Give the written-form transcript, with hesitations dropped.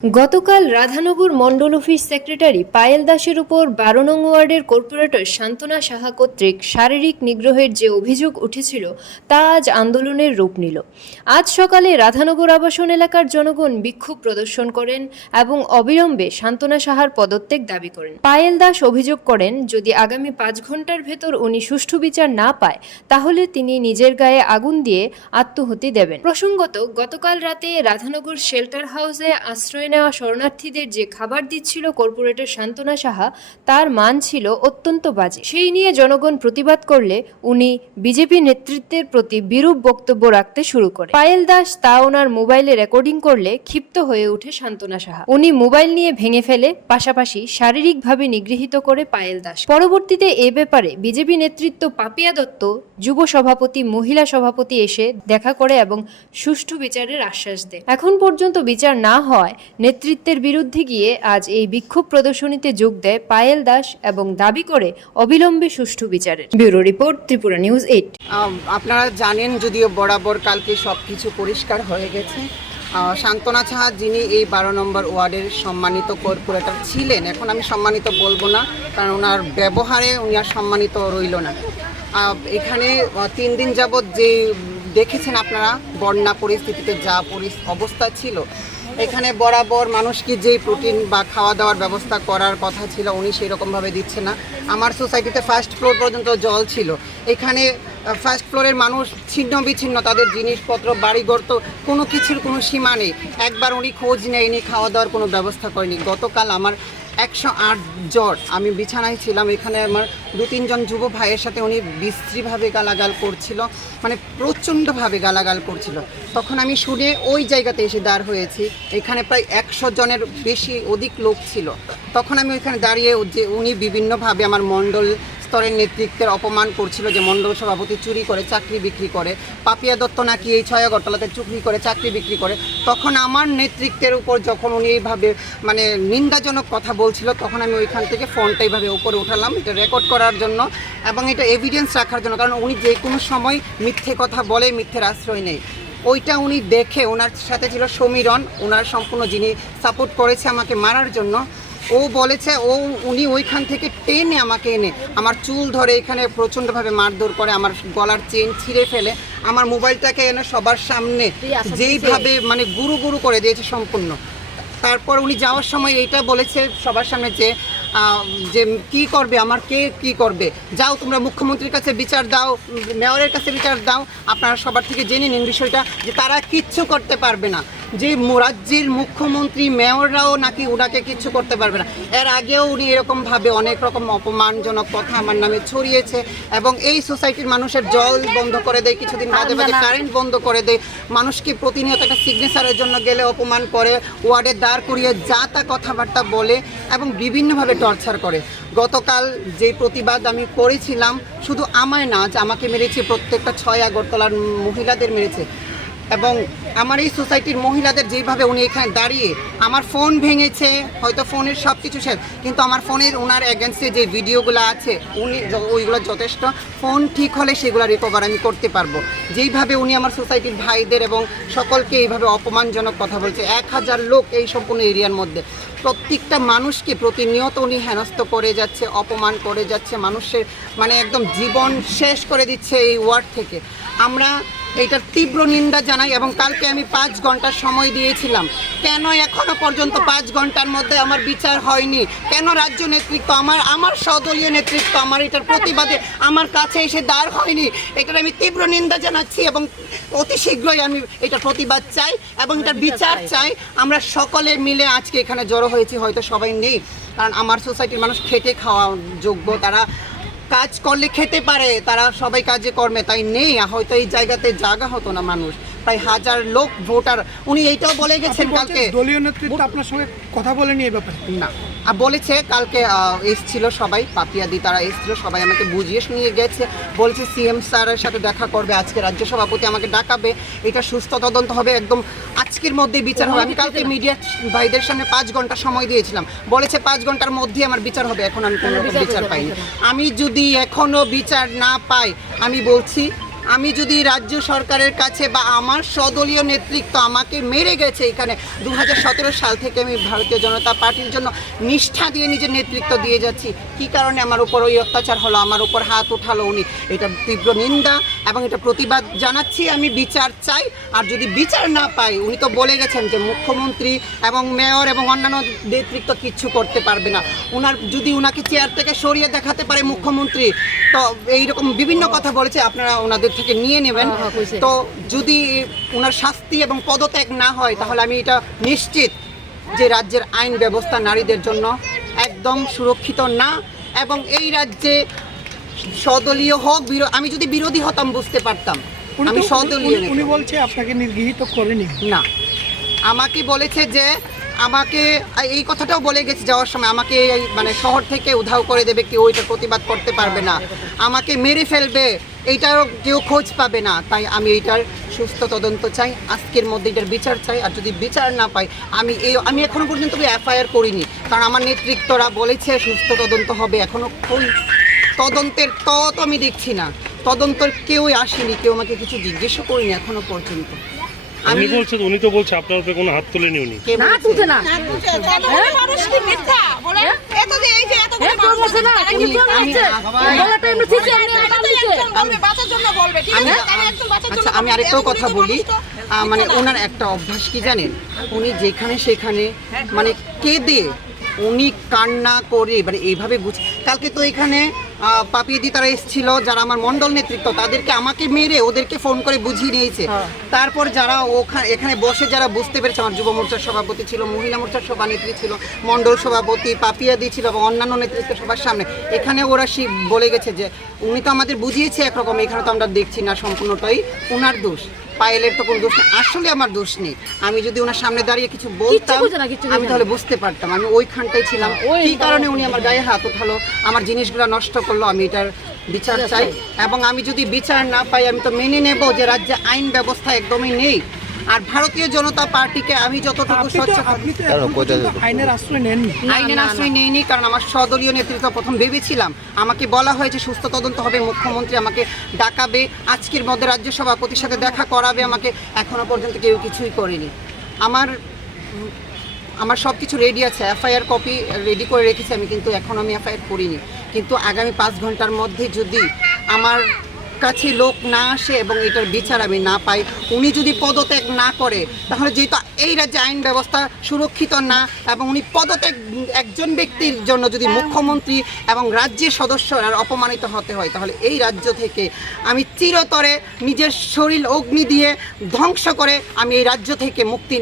গতকাল রাধানগর মণ্ডল office secretary Payel দাসের উপর ১২ নং ওয়ার্ডের কর্পোরেটর সান্ত্বনা সাহা কর্তৃক শারীরিক নিগ্রহের যে অভিযোগ উঠেছিল তা আজ আন্দোলনের রূপ নিল। আজ সকালে রাধানগর আবাসন এলাকার জনগণ বিক্ষোভ প্রদর্শন করেন এবং অবিলম্বে সান্ত্বনা সাহার পদত্যাগ দাবি করেন। পায়েল দাস অভিযোগ করেন, যদি আগামী ৫ ঘন্টার ভেতর উনি সুষ্ঠু বিচার না পায় তাহলে তিনি নিজের গায়ে আগুন দিয়ে আত্মহতি দেবেন। প্রসঙ্গত, গতকাল রাতে রাধানগর শেল্টার হাউসে আশ্রয় নেওয়া শরণার্থীদের যে খাবার দিচ্ছিল কর্পোরেটর সান্ত্বনা সাহা, তার মান ছিল অত্যন্ত বাজে। সেই নিয়ে জনগণ প্রতিবাদ করলে উনি বিজেপি নেতৃত্বের প্রতি বিরূপ বক্তব্য রাখতে শুরু করে। পায়েল দাস তা ওনার মোবাইলে রেকর্ডিং করলে ক্ষিপ্ত হয়ে ওঠে সান্ত্বনা সাহা। উনি মোবাইল নিয়ে ভেঙে ফেলে, পাশাপাশি শারীরিকভাবে নিগৃহীত করে পায়েল দাস। পরবর্তীতে এ ব্যাপারে বিজেপি নেতৃত্ব পাপিয়া দত্ত, যুব সভাপতি, মহিলা সভাপতি এসে দেখা করে এবং সুষ্ঠু বিচারের আশ্বাস দেয়। এখন পর্যন্ত বিচার না হওয়ায় নেতৃত্বের বিরুদ্ধে গিয়ে আজ এই বিক্ষোভ প্রদর্শনীতে যোগ দেয় পায়েল দাস এবং দাবি করে অবিলম্বে সুষ্ঠু বিচারের। Bureau report, Tripura news 8। আপনারা জানেন, যদিও বরাবর কালকে সবকিছু পরিষ্কার হয়ে গেছে। সান্ত্বনা সাহা, যিনি এই ১২ নম্বর ওয়ার্ডের সম্মানিত কর্পোরেটর ছিলেন, এখন আমি সম্মানিত বলবো না, কারণ ওনার ব্যবহারে উনি আর সম্মানিত রইল না। এখানে ৩ দিন যাবৎ যে দেখেছেন আপনারা, বন্যা পরিস্থিতিতে যা অবস্থা ছিল, এখানে বরাবর মানুষকে যেই প্রোটিন বা খাওয়া দাওয়ার ব্যবস্থা করার কথা ছিল উনি সেই রকমভাবে দিচ্ছে না। আমার সোসাইটিতে ফার্স্ট ফ্লোর পর্যন্ত জল ছিল। এখানে ফার্স্ট ফ্লোরের মানুষ ছিন্ন বিচ্ছিন্ন, তাদের জিনিসপত্র, বাড়িঘর, তো কোনো কিছুর কোনো সীমা নেই। একবার উনি খোঁজ নেয়নি, খাওয়া দাওয়ার কোনো ব্যবস্থা করেনি। গতকাল আমার ১০৮ জ্বর, আমি বিছানায় ছিলাম। এখানে আমার ২-৩ জন যুব ভাইয়ের সাথে উনি বিশ্রীভাবে গালাগাল করছিল, মানে প্রচণ্ডভাবে গালাগাল করছিল। তখন আমি শুনে ওই জায়গাতে এসে দাঁড় হয়েছি। এখানে প্রায় ১০০ জনের অধিক লোক ছিল। তখন আমি ওইখানে দাঁড়িয়ে, যে উনি বিভিন্নভাবে আমার মণ্ডল স্তরের নেতৃত্বের অপমান করছিল, যে মণ্ডল সভাপতি চুরি করে চাকরি বিক্রি করে, পাপিয়া দত্ত নাকি এই ৬ আগরতলাতে চুরি করে চাকরি বিক্রি করে। তখন আমার নেতৃত্বের উপর যখন উনি এইভাবে মানে নিন্দাজনক কথা বলছিল, তখন আমি ওইখান থেকে ফোনটা এইভাবে উপরে উঠালাম, এটা রেকর্ড করার জন্য এবং এটা এভিডেন্স রাখার জন্য। কারণ উনি যে কোনো সময় মিথ্যে কথা বলে, মিথ্যের আশ্রয় নেই। ওইটা উনি দেখে, ওনার সাথে ছিল সমীরণ, ওনার সম্পূর্ণ, যিনি সাপোর্ট করেছে আমাকে মারার জন্য। ও বলেছে উনি ওইখান থেকে টেনে আমাকে এনে আমার চুল ধরে এখানে প্রচণ্ডভাবে মারধর করে, আমার গলার চেন ছিঁড়ে ফেলে, আমার মোবাইলটাকে এনে সবার সামনে যেইভাবে মানে গুরু গুরু করে দিয়েছে সম্পূর্ণ। তারপর উনি যাওয়ার সময় এইটা বলেছে সবার সামনে যে কি করবে, আমার কে কি করবে, যাও তোমরা মুখ্যমন্ত্রীর কাছে বিচার দাও, মেয়রের কাছে বিচার দাও, আপনারা সবার থেকে জেনে নিন বিষয়টা, যে তারা কিচ্ছু করতে পারবে না, যে রাজ্যের মুখ্যমন্ত্রী, মেয়ররাও নাকি ওনাকে কিচ্ছু করতে পারবে না। এর আগেও উনি এরকমভাবে অনেক রকম অপমানজনক কথা আমার নামে ছড়িয়েছে এবং এই সোসাইটির মানুষের জল বন্ধ করে দেয়, কিছুদিন বাদে বাদে কারেন্ট বন্ধ করে দেয়, মানুষকে প্রতিনিয়ত একটা সিগনেচারের জন্য গেলে অপমান করে, ওয়ার্ডে দাঁড় করিয়ে যা তা কথাবার্তা বলে এবং বিভিন্নভাবে টর্চার করে। গতকাল যে প্রতিবাদ আমি করেছিলাম, শুধু আমায় না, আমাকে মেরেছে প্রত্যেকটা ৬ আগরতলার মহিলাদের মেরেছে এবং আমার এই সোসাইটির মহিলাদের যেভাবে উনি এখানে দাঁড়িয়ে আমার ফোন ভেঙেছে, হয়তো ফোনের সব কিছু শেষ, কিন্তু আমার ফোনের ওনার এগেনস্টে যে ভিডিওগুলো আছে উনি ওইগুলো যথেষ্ট, ফোন ঠিক হলে সেগুলো রিকভার আমি করতে পারবো। যেইভাবে উনি আমার সোসাইটির ভাইদের এবং সকলকে এইভাবে অপমানজনক কথা বলছে, ১০০০ লোক এই সম্পূর্ণ এরিয়ার মধ্যে, প্রত্যেকটা মানুষকে প্রতিনিয়ত উনি হেনস্থ করে যাচ্ছে, অপমান করে যাচ্ছে, মানুষের মানে একদম জীবন শেষ করে দিচ্ছে এই ওয়ার্ড থেকে। আমরা এইটার তীব্র নিন্দা জানাই এবং কালকে আমি ৫ ঘন্টার সময় দিয়েছিলাম। কেন এখনো পর্যন্ত ৫ ঘন্টার মধ্যে আমার বিচার হয়নি? কেন রাজ্য নেতৃত্ব, আমার সদলীয় নেতৃত্ব আমার এটার প্রতিবাদে আমার কাছে এসে দাঁড় হয়নি? এটার আমি তীব্র নিন্দা জানাচ্ছি এবং অতি শীঘ্রই আমি এটার প্রতিবাদ চাই এবং এটার বিচার চাই। আমরা সকলে মিলে আজকে এখানে জড়ো হয়েছি, হয়তো সবাই নেই, কারণ আমার সোসাইটির মানুষ খেটে খাওয়া যোগ্য, তারা কাজ করলে খেতে পারে, তারা সবাই কাজে কর্মে তাই নেই, হয়তো এই জায়গাতে জায়গা হতো না মানুষ। প্রায় ১০০০ লোক ভোটার, উনি এইটাও বলে গেছেন কালকে দলীয় নেতৃত্ব আপনার সঙ্গে কথা বলেনি এই ব্যাপারে? না, বলেছে কালকে এসছিল সবাই, পাপিয়াদি তারা এসছিল, সবাই আমাকে বুঝিয়ে শুনিয়ে গেছে, বলছে সিএম স্যারের সাথে দেখা করবে, আজকে রাজ্য সভাপতি আমাকে ডাকাবে, এটা সুস্থ তদন্ত হবে, একদম আজকের মধ্যে বিচার হবে। আমি কালকে মিডিয়া ভাইদের সামনে ৫ ঘন্টা সময় দিয়েছিলাম, বলেছে ৫ ঘন্টার মধ্যে আমার বিচার হবে, এখন আমি কোনো রকম বিচার পাইনি। আমি যদি এখনও বিচার না পাই, আমি বলছি আমি যদি রাজ্য সরকারের কাছে বা আমার সদলীয় নেতৃত্ব আমাকে মেরে গেছে এখানে 2017 সাল থেকে আমি ভারতীয় জনতা পার্টির জন্য নিষ্ঠা দিয়ে নিজের নেতৃত্ব দিয়ে যাচ্ছি, কি কারণে আমার উপর ওই অত্যাচার হলো, আমার উপর হাত উঠালো উনি, এটা তীব্র নিন্দা এবং এটা প্রতিবাদ জানাচ্ছি। আমি বিচার চাই, আর যদি বিচার না পাই, উনি তো বলে গেছেন যে মুখ্যমন্ত্রী এবং মেয়র এবং অন্যান্য নেতৃত্ব কিচ্ছু করতে পারবে না। যদি উনাকে চেয়ার থেকে সরিয়ে দেখাতে পারে মুখ্যমন্ত্রী, তো এইরকম বিভিন্ন কথা বলেছে, আপনারা ওনাদের থেকে নিয়ে নেবেন। তো যদি ওনার শাস্তি এবং পদত্যাগ না হয়, তাহলে আমি এটা নিশ্চিত যে রাজ্যের আইন ব্যবস্থা নারীদের জন্য একদম সুরক্ষিত না। এবং এই রাজ্যে সদলীয় হোক, আমি যদি বিরোধী হতাম বুঝতে পারতাম, আমি সদলীয় উনি বলছে আপনাকে নির্গৃহীত করেনি না, আমাকে বলেছে যে আমাকে এই কথাটাও বলে গেছে যাওয়ার সময়, আমাকে মানে শহর থেকে উধাও করে দেবে, কেউ ওইটা প্রতিবাদ করতে পারবে না, আমাকে মেরে ফেলবে, এইটারও কেউ খোঁজ পাবে না। তাই আমি এইটার সুস্থ তদন্ত চাই, আজকের মধ্যে এটার বিচার চাই। আর যদি বিচার না পাই, আমি এখনো পর্যন্ত এফআইআর করিনি, কারণ আমার নেতৃত্বরা বলেছে সুস্থ তদন্ত হবে। এখনো ওই তদন্তের তত আমি দেখছি না, তদন্তের কেউই আসেনি, কেউ আমাকে কিছু জিজ্ঞেসও করিনি এখনো পর্যন্ত। উনি বলছেন, উনি তো বলছে আপনার উপরে কোনো হাত তোলেনি উনি। কে বলছে? আচ্ছা, আমি আরেকটাও কথা বলি, মানে ওনার একটা অভ্যাস কি জানেন, উনি যেখানে সেখানে মানে কেঁদে উনি কান্না করে, মানে এইভাবে কালকে তো এখানে পাপিয়েদি তারা এসেছিল, যারা আমার মণ্ডল নেতৃত্ব, তাদেরকে আমাকে মেরে ওদেরকে ফোন করে বুঝিয়ে নিয়েছে। তারপর যারা এখানে বসে যারা বুঝতে পেরেছে, আমার যুব মোর্চার সভাপতি ছিল, মহিলা মোর্চার সভানেত্রী ছিল, মণ্ডল সভাপতি পাপিয়াদি ছিল এবং অন্যান্য নেতৃত্ব সবার সামনে এখানে ওরা বলে গেছে যে উনি তো আমাদের বুঝিয়েছে একরকম, এখানে তো আমরা দেখছি না, সম্পূর্ণটাই ওনার দোষ। পায়েলের তো কোনো দোষ নেই, আসলে আমার দোষ নেই। আমি যদি ওনার সামনে দাঁড়িয়ে কিছু বলতাম, আমি তাহলে বুঝতে পারতাম। আমি ওইখানটাই ছিলাম, কী কারণে উনি আমার গায়ে হাত উঠালো, আমার জিনিসগুলো নষ্ট করলো, আমি এটার বিচার চাই। এবং আমি যদি বিচার না পাই, আমি তো মেনে নেব যে রাজ্যে আইন ব্যবস্থা একদমই নেই। আর ভারতীয় জনতা পার্টিকে আমি যতটুকু আইনের আশ্রয় নেননি, আইনের আশ্রয় নেইনি, কারণ আমার সদলীয় নেতৃত্ব প্রথম ভেবেছিলাম, আমাকে বলা হয়েছে সুস্থ তদন্ত হবে, মুখ্যমন্ত্রী আমাকে ডাকাবে, আজকের মধ্যে রাজ্য সভাপতির সাথে দেখা করাবে আমাকে, এখনো পর্যন্ত কেউ কিছুই করেনি। আমার সব কিছু রেডি আছে, এফআইআর কপি রেডি করে রেখেছি আমি, কিন্তু এখন আমি এফআইআর করিনি। কিন্তু আগামী 5 ঘন্টার মধ্যে যদি আমার কাছে লোক না আসে এবং এটার বিচার আমি না পাই, উনি যদি পদত্যাগ না করে, তাহলে যেহেতু এই রাজ্যে আইন ব্যবস্থা সুরক্ষিত না, এবং উনি পদত্যাগ একজন ব্যক্তির জন্য যদি মুখ্যমন্ত্রী এবং রাজ্যের সদস্যরা অপমানিত হতে হয়, তাহলে এই রাজ্য থেকে আমি চিরতরে নিজের শরীর অগ্নি দিয়ে ধ্বংস করে আমি এই রাজ্য থেকে মুক্তি